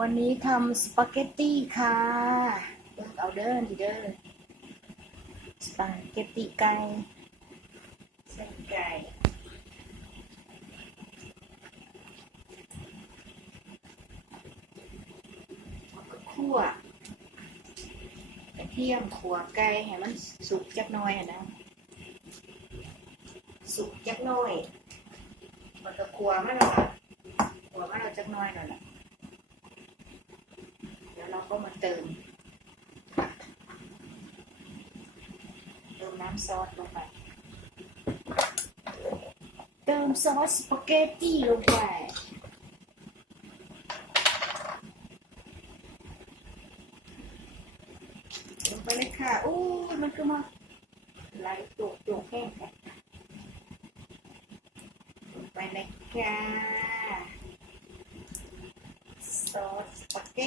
วันนี้ทำสปาเกตตี้ค่ะเลือกเอาเดินดีเด้อสปาเกตตี้ไก่เส้นไก่คั่วกระเทียมขัวไก่ให้มันสุกจักหน้อยอะนะ สุกจักหน้อยมันก็ขัวมันแล้วล่ะขัวมันเราจักหน้อยหน่อยละ ดี๋ยวเราก็มาเติมเติมน้ำซอสลงไป เติมซอสสปาเกตตี้ลงไปลงไปเลยค่ะอู้มันคือมาไหลตุกตุกแห้งค่ะลงไปเลยค่ะซอ มั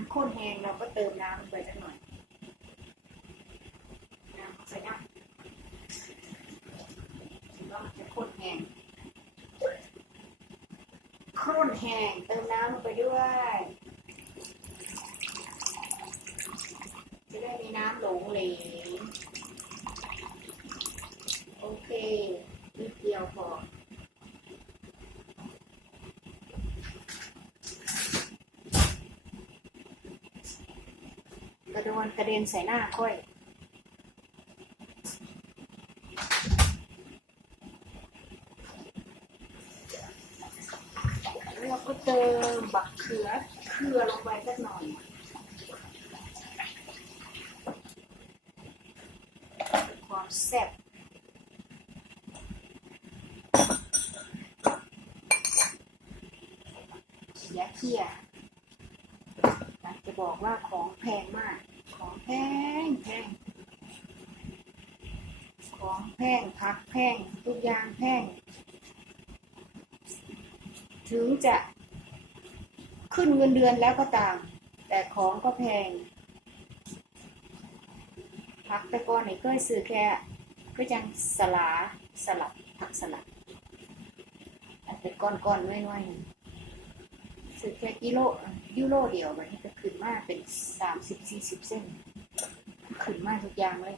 นข้นแห้งเราก็เติมน้ำลงไปสักหน่อย น้ำใส่น้ำแล้วมันจะข้นแห้งข้นแห้งเติมน้ำลงไปด้วย จะได้มีน้ำหลงเหลวโอเคนิดเดียวพอ กระเด็นใส่หน้าค่อย แล้วก็เติมบักเขือเขือลงไปสักหน่อยความแซ่บเขียเขียอยจะบอกว่าของแพงมาก แพงแพงของแพงพักแพงทุกอย่างแพงถึงจะขึ้นเงินเดือนแล้วก็ตาม แต่ของก็แพงพักแต่ก่อนนี่เคยซื้อแค่ ก็จังสลาสลัดผักสลัดอันเป็นก้อนๆน้อยๆซื้อแค่กิโลยูโรเดียวมันก็ขึ้นมากเป็นสามสิบสี่สิบเส้น ขึ้นมากทุกอย่างเลย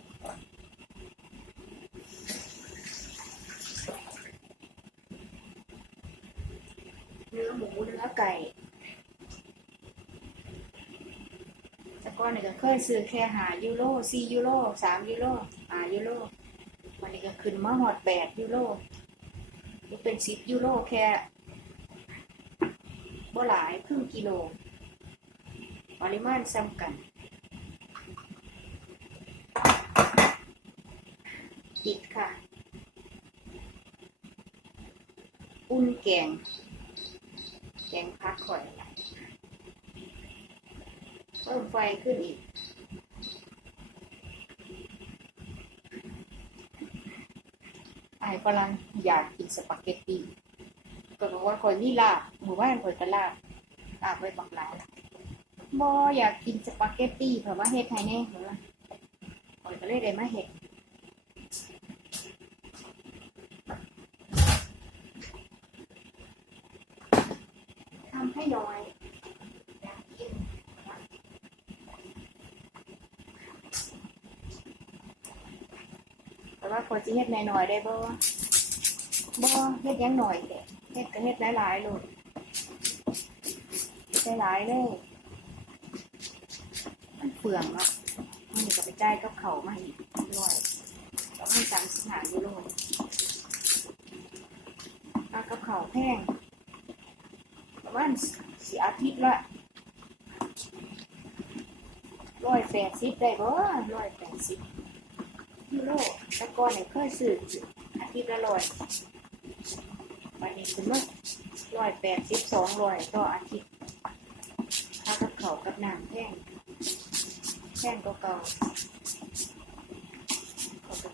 เนื้อหมูเนื้อไก่แต่ก่อนนี่ก็เคยซื้อแค่หายูโรสี่ยูโรสามยูโรหายูโรวันนี้ก็ขึ้นมาหอดแปดยูโรหรือเป็นสิบยูโรแค่บ่หลายครึ่งกิโลปริมาณซ้ำกันติดค่ะ อุ่นแกง แกงพักข่อยเพิ่มไฟขึ้นอีก ไอ้ฝรั่งอยากกินสปาเกตตีก็บอกว่าข่อยนี่ลาบหมู่บ้านข่อยก็ลาบลาบไว้บักหลายบ่อยากกินสปาเกตตีเพราะว่าเฮ็ดให้แน่เหรอข่อยก็เลยได้มาเฮ็ด ทำให้น้อยอยากกินแต่ว่า พอจะเฮ็ดน้อยๆได้บ่บ่เฮ็ดยังหน่อยเด้เฮ็ดก็เฮ็ดหลายๆโลดหลายๆเลยมันเปลืองเนาะมันก็ไปจ่ายกับเขามาอีกด้วยประมาณสามสิบห้ายูโรค่ากับเขาแพงประมาณสี่อาทิตย์ละร้อยแปดสิบได้บ่ร้อยแปดสิบ ยูโรแต่ก่อนเนี่ยเคยซื้ออาทิตย์ละร้อยวันนี้คือว่าร้อยแปดสิบสองร้อยต่ออาทิตย์ค่ากับเขากับน้ำแพงแพงกว่าเก่าขาก็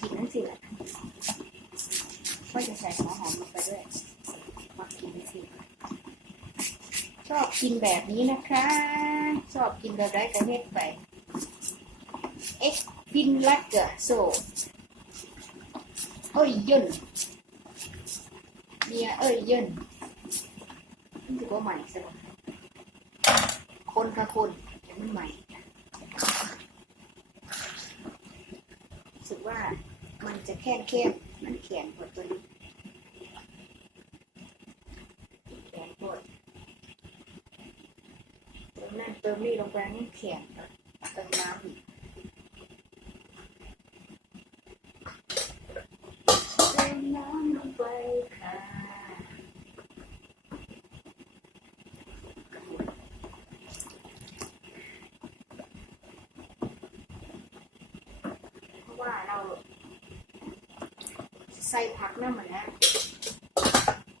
กินนั่นสิแหละก็จะใส่หัวหอมลงไปด้วยมากินสิชอบกินแบบนี้นะคะ ชอบกินแบบไรก็เฮ็ดไป เอ็กฟินลักเกอร์โซเอ้ยยินเมียเอ้ยเยินมันถือว่าใหม่สำหรับคนค่ะคนแต่มันใหม่รู้สึกว่ามันจะแค่นเข้มมันแข็งกว่าตัวนี้แข็งกว่าเติมนั่นเติมนี่ลงไปนี่แข็งเติมน้ำอีก เติมน้ำลงไปค่ะเพราะว่าเราใส่ผักน้ำมันนะ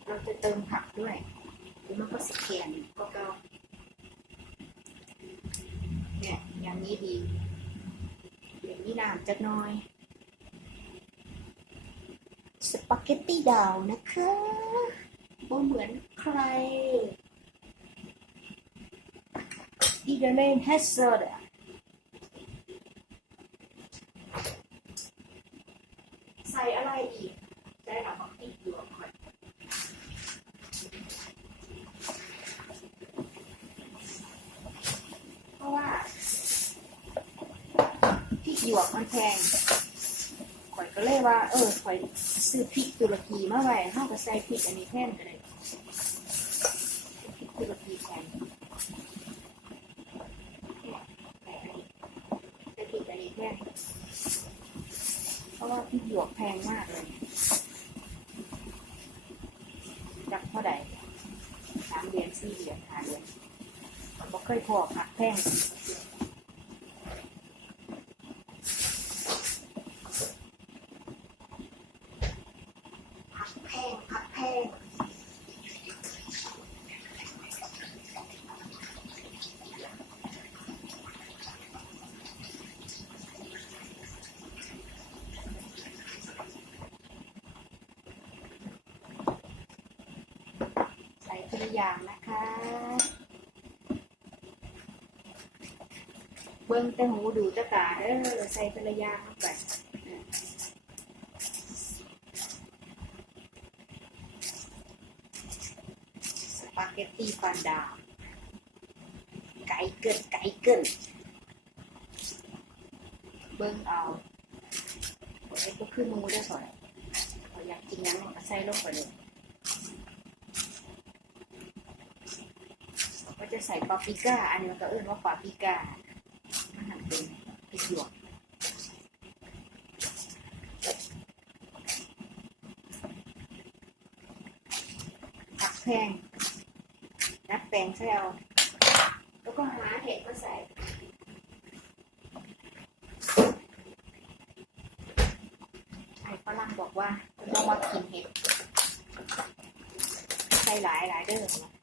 เราจะเติมผักด้วยหรือมันก็สิเขียนก็เกาเนี่ยอย่างนี้ดีอย่างนี้น้ำจักหน้อยสปาเกตตี้ดาวนะคะบ่เหมือนใครอีเดเลนแฮสเซอร์ใส่อะไรอีกได้หรอบอกอีกอยู่ก่อนเพราะว่าพริกหย วกมันแพงข่อยก็เลยว่า เออข่อยซื้อพริกตุรกีมาไว้เฮาก็ใส่พริกอันนี้แทนก็ได้พริกตุรกีแทนใส่พริกอันนี้แทนเพราะว่าพริกหยวกแพงมากเลยจักเท่าไหร่สามเดือนสี่เดือนห้าเดือนบ่เคยพอค่ะแพง ผักแพงผักแพง ใส่ทีละอย่างนะคะ เบิ้งแต่หูดูต่ตาเออใส่ทีละอย่างลงไปสปาเกตตี้ฟันดาบไก่เกินไก่เกินเบิ้งเอาไอ้ก็ขึ้นมูได้ก่อนเขาอยากกินน้ำก็ใส่ลงไปเลยก็จะ ใส่ปาปริก้า อันนี้มันก็เอิ้นว่าปาปริก้ามันหั่นเป็นพริกหยวกผักแพงนับแปลงใส่เอาแล้วก็หาเห็ดมาใส่ไอ้ฝรั่งบอกว่าต้องมากินเห็ดใส่หลายหลายเด้อนะ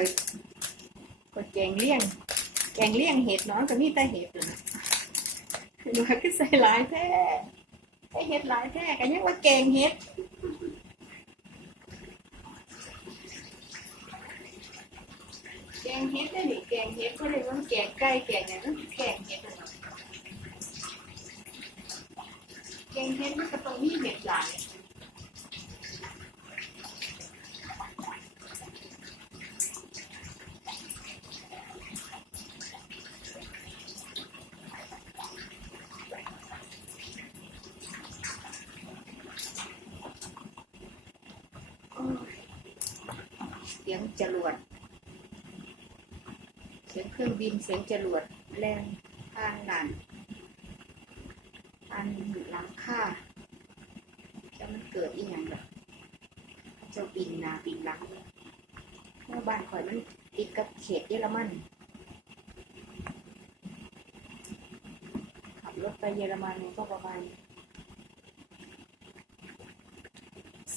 อยคอยแกงเลี่ยง แกงเลี่ยงเห็ดเนาะก็มีแต่เห็ดเลยนะหนูก็ใส่หลายแท้ใส่เห็ดหลายแท้ก็ยังว่าแกงเห็ดแกงเห็ดได้หนิแกงเห็ดก็เลยว่าแกงไก่แกงเนี่ยมันแกงเห็ดนะแกงเห็ดมันก็ต้องมีเห็ดหลายโอ้ยเสียงจรวด เสียงเครื่อง บินเสียงจรวดแรงทางด่านอันหลังค่าจะมันเกิดอีหยังแบบเจ้าบินนาบินหลังเมื่อบ้านข่อยมันติดกับเขตเยอรมันขับรถไปเยอรมันก็ประมาณ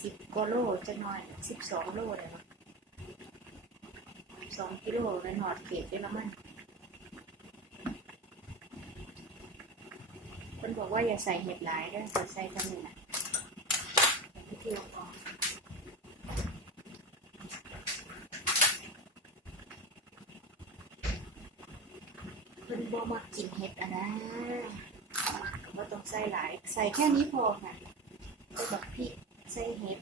สิบกว่าโลจะน้อยสิบสองโลเลยมั้งสองกิโลในหอดเขตเยอรมันคนบอก ว่าอย่าใส่เห็ดหลายด้วยแต่ใส่จำนวนนะที่เที่ยวก่นคนบอกมากินเห็ดอะนะก็ต้องใส่หลาย ใส่แค่นี้พอค่ะใส่แบบพริกใส่เห็ด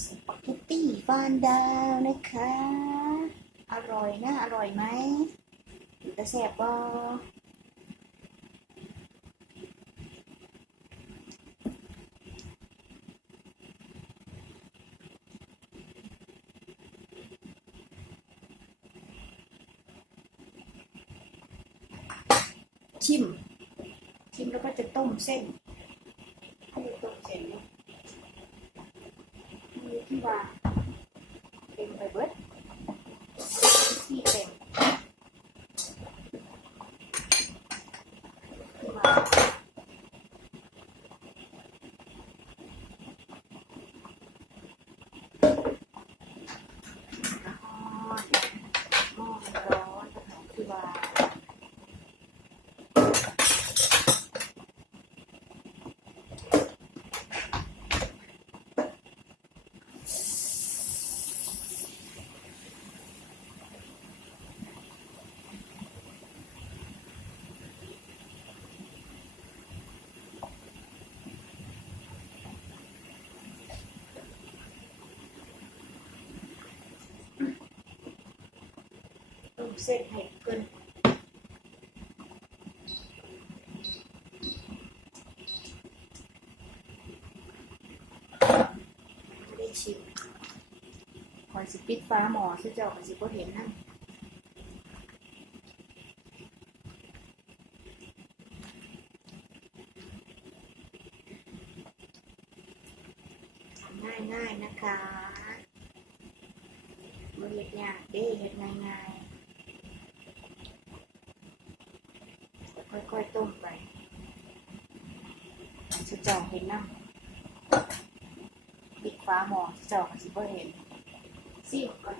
สปาเกตตี้ฟานดาวนะคะ ร่อยนะ อร่อยไหมจะแซ่บบ่ชิม ชิมแล้วก็จะต้มเส้นให้ต้มเส้นนี่มีที่วางเต็มไปเบิดที่เต็มที่วางแล้วก็หม้อมันร้อนก็หาที่วาง ต้มเส้นให้เกินไม่ได้ชิมคอยสิปิดฟ้าหมอซึ่งเจ้าคอยสิบ่เห็นนั่นทำง่ายๆนะคะบ่เฮ็ดยากเด้เฮ็ดง่ายๆ ค่อยๆต้มไป จะเจาะเห็นนะปิดฟ้าหมอเจาะสิบ่เห็นซิมก่อน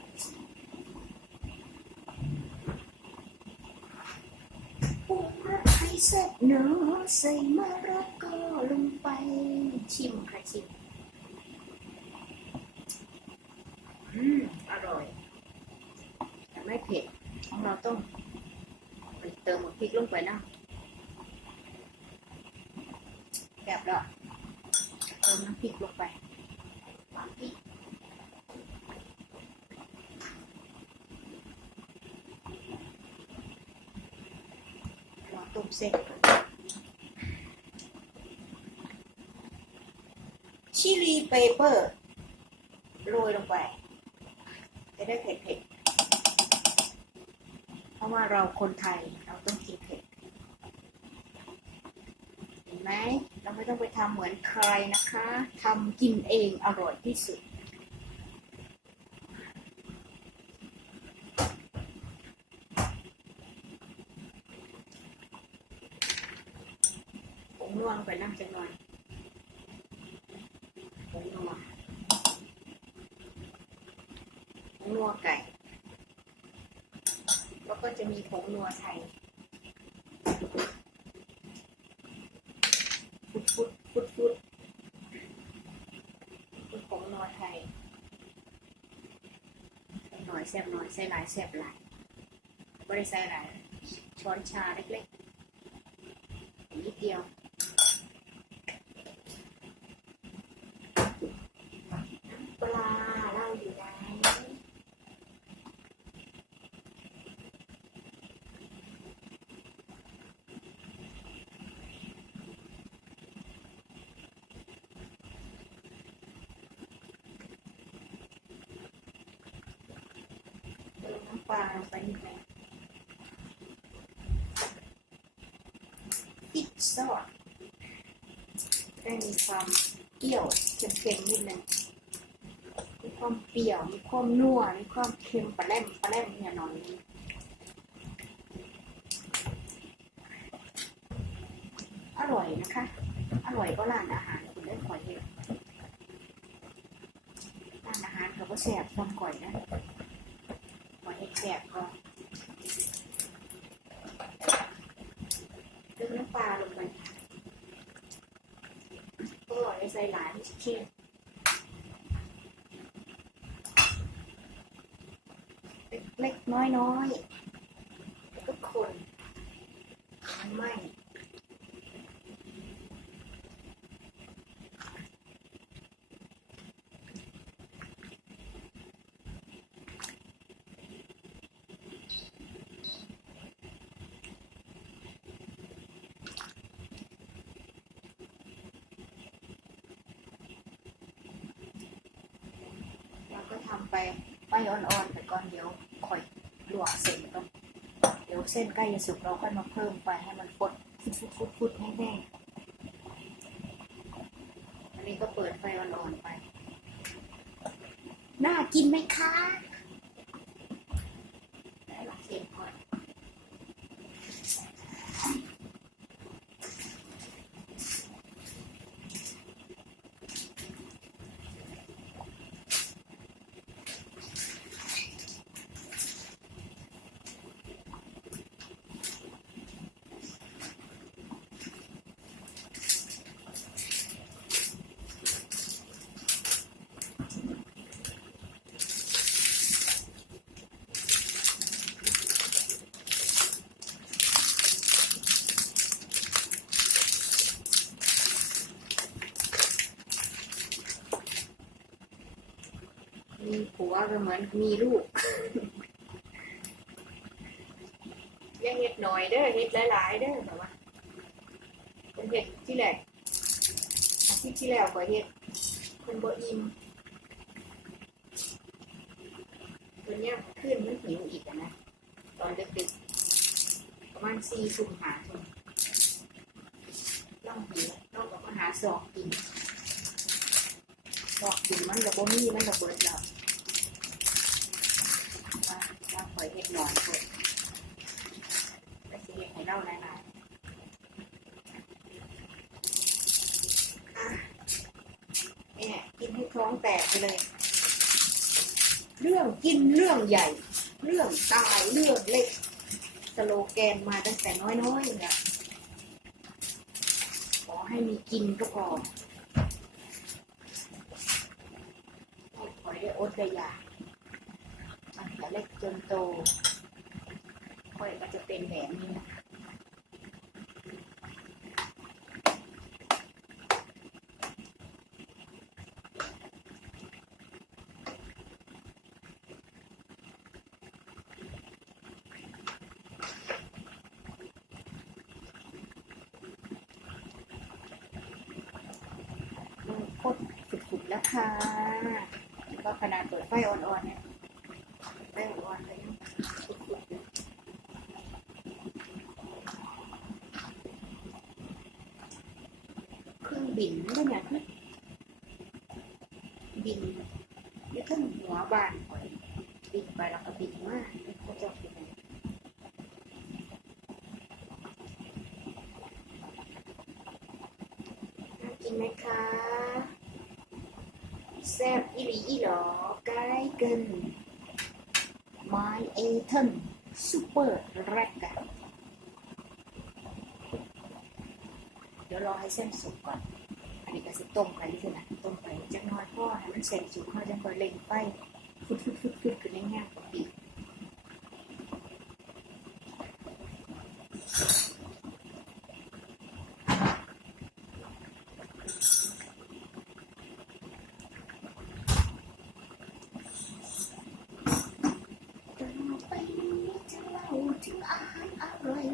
ปรุงรสให้แซ่บเนาะใส่มะระกอลงไป ชิมค่ะชิมอืมอร่อยแต่ไม่เผ็ดของเราต้องเติมหมกพริกลงไปนะแบบละเติมน้ำพริกลงไปวานพริกรอต้มเส้นก่อนชิลีเปเปอร์โรยลงไป จะได้เผ็ดๆ เพราะว่าเราคนไทยเราต้องกินเผ็ด เห็นไหม เราไม่ต้องไปทำเหมือนใครนะคะทำกินเองอร่อยที่สุดผงนัวลงไปน้ำจังหน่อยผงนัวผงนัวไก่ แล้วก็จะมีผงนัวไทย ฟุดฟุดฟุดฟุดฟุดผงนัวไทยใส่ห น่อยแซ่บหน่อยใส่หลายแซ่บหลายไม่ได้ใส่หลายช้อนชาเล็กๆนิดเดียว ปลาเราอยู่ไหน เติมน้ำป ลงไปนิดหนึงพริกซอสได้มีความเปรี้ยวเค็มๆนิดนึงมีความเปรี้ยว มีความนัว มีความเค็มปลาแรมปลาแรมเนี่ยหน่อยอร่อยนะคะ อร่อยก็ร้านอาหารคุณได้ขอยเห็นร้านอาหารเขาก็แซ่บความก่อยนะ หอยแสบก็เติมน้ำปลาลงไปก็หอยใส่หลายเค็มเล็กน้อยๆแล้วก็คนไม่ ไปไฟอ่อนๆไปก่อนเดี๋ยวค่อยลวกเส้นก่อนเดี๋ยวเส้นใกล้จะสุกเราค่อยมาเพิ่มไฟให้มันฟดฟุดๆๆๆแห้งๆอันนี้ก็เปิดไฟอ่อนๆไป น่ากินไหมคะได้ละเส้นก่อน มีผัว ก็เหมือนมีลูกยังเห็ดหน่อยเด้อเห็ดหลายๆเด้อแบบว่าเป็นเห็ดที่แรกอาทิตย์ที่แล้วก็เห็ดเป็นบ่อิ่มตัวเนี้ยขึ้นมันหิวอีกนะตอนดึกๆประมาณสี่ทุ่มหาทุ่มล่องหิวล่องกับมาหาสอกกินบอกกินมันกับบ่มีมันกับเบิดแล้วว่าว่าข่ อยเฮ็ดหนอยเพิ่นไปสิเฮ็ดให้เราหลายๆอะเนี่ยกินให้ท้องแตกไปเลย เรื่องกินเรื่องใหญ่ เรื่องตายเรื่องเล็ก สโลแกนมาตั้งแต่น้อยๆเนี่ยขอให้มีกินก็พอให้คอยได้อดได้อยาก เล็กจนโตคอยก็จะเป็นแบบนี้นะมันโคตรสุดๆแล้วค่ะแล้วก็ขนาดเปิดไฟอ่อนๆเนี่ยไฟอ่อนๆเลยสุดๆเลย เครื่องบินก็เนี่ยคือบินยี่ขึ้นหัวบานหอยบินไปแล้วก็บินมากก็จะเป็นไงน่ากินไหมคะแซ่บอีหลีอีหลอใกล้เกินไมเอเทนซูเปอร์แรกกันเดี๋ยวรอให้เส้นสุกก่อน สิต้มไปที่ไหนต้มไปจักหน้อยเพราะว่าให้มันเส้นสุกเขาจะคอยเล็งไปฟุดฟุดฟุดฟุดขึ้นในง่ายกว่าปีอาถึงอาหารอร่อย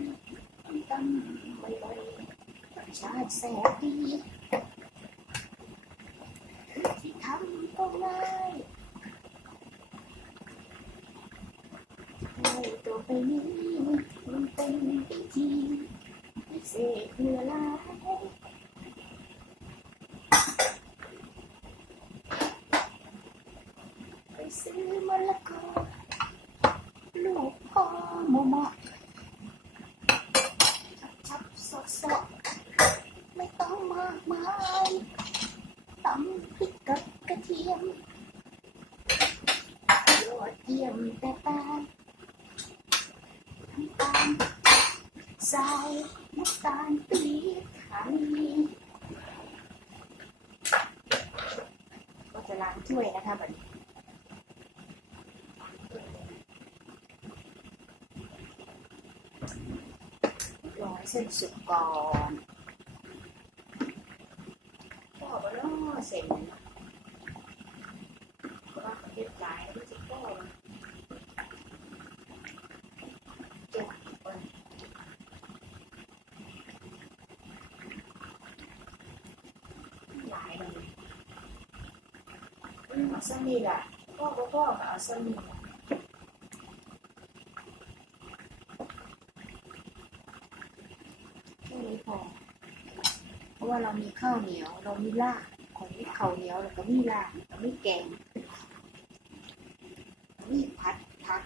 ตำไม่อยรสชาติแซ่บดี ที่ทำก็ง่ายในตัวไปนี้มันเป็นพิธีพิเศษเพื่อลายไปซื้อมะละกอลูกพอมอมอชับๆสดสดๆไม่ต้องมากมาย ตำพริกกับกระเทียมยอดเยี่ยมแต่ตาลน้ำตาลทรายน้ำตาลปี๊บขันก็จะล้างถ้วยนะคะแบบนี้ รอให้เส้นสุกก่อนพ่อก็รอเสร็จแล้วเพราะว่าประเทศหลายแล้นจะพ่อจบก่อนหลายเลยอืมเอาซ้ำนี่ล่ะพ่อก็พ่อก็เอาซ้ำนี่ล่ะ แค่นี้พอ เพราะว่าเราวเหนียว เรามีลาบของมีข้าวเหนียวแล้วก็มีลาบแล้วมีแกงมีผัดผัก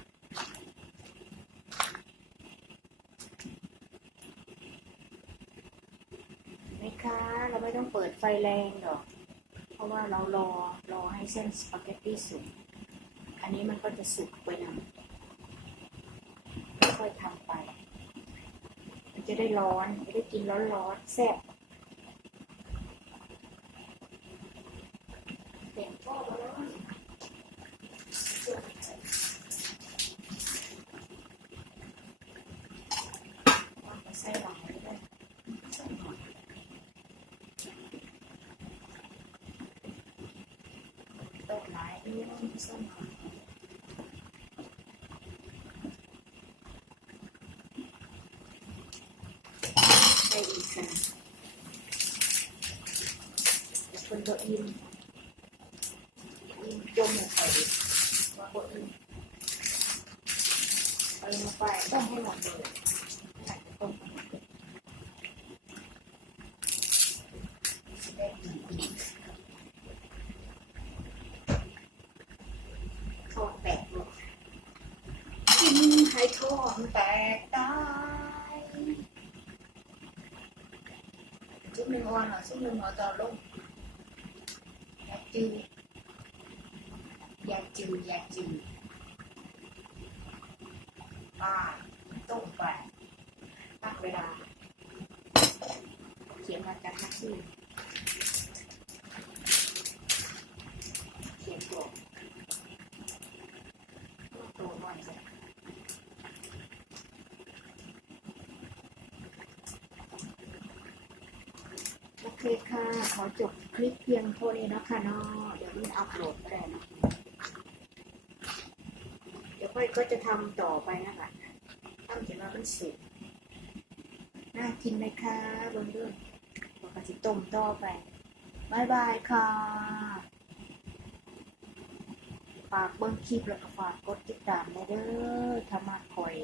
ไม่ค่ะเราไม่ต้องเปิดไฟแรงหรอก เพราะว่าเรารอรอให้เส้นสปาเกตตี้สุก อันนี้มันก็จะสุกไปนะค่อยทำไป มันจะได้ร้อนจะได้กินร้อนๆแซ่บเด็กชอบร้อนวางไปใส่หลังเลยด้วยใส่หน่อยตกหลายนี่ต้องใส่หน่อยใส่อีกค่ะ เดี๋ยวคนตัวอินอินจมลงไปว่าตัวอินเอาลงไปต้องให้หมดเลยใส่ต้มได้อีกทองแตกหมดกินให้ทองแตกตาย ชุบหนึ่งวันเหรอชุบหนึ่งหัวต่อลงอยากจืดอยากจืดอยากจืดป้าต้มไปตั้งเวลา เขียนมาจากนักชื่อเขียนตัวตัวหน่อยสิ โอ เคค่ะ ขอจบคลิปเพียงเท่านี้นะคะเนาะเดี๋ยวนี้อัพโหลดไปนะเดี๋ยวค่อยก็จะทำต่อไปนะคะทำจนว่ามันสุกน่ากินไหมคะเบนเรื่องปกติต้มต่อไปบายบายค่ะฝากเบิ้งคลิปแล้วก็ฝากกดติดตามในเด้อถ้ามาคอย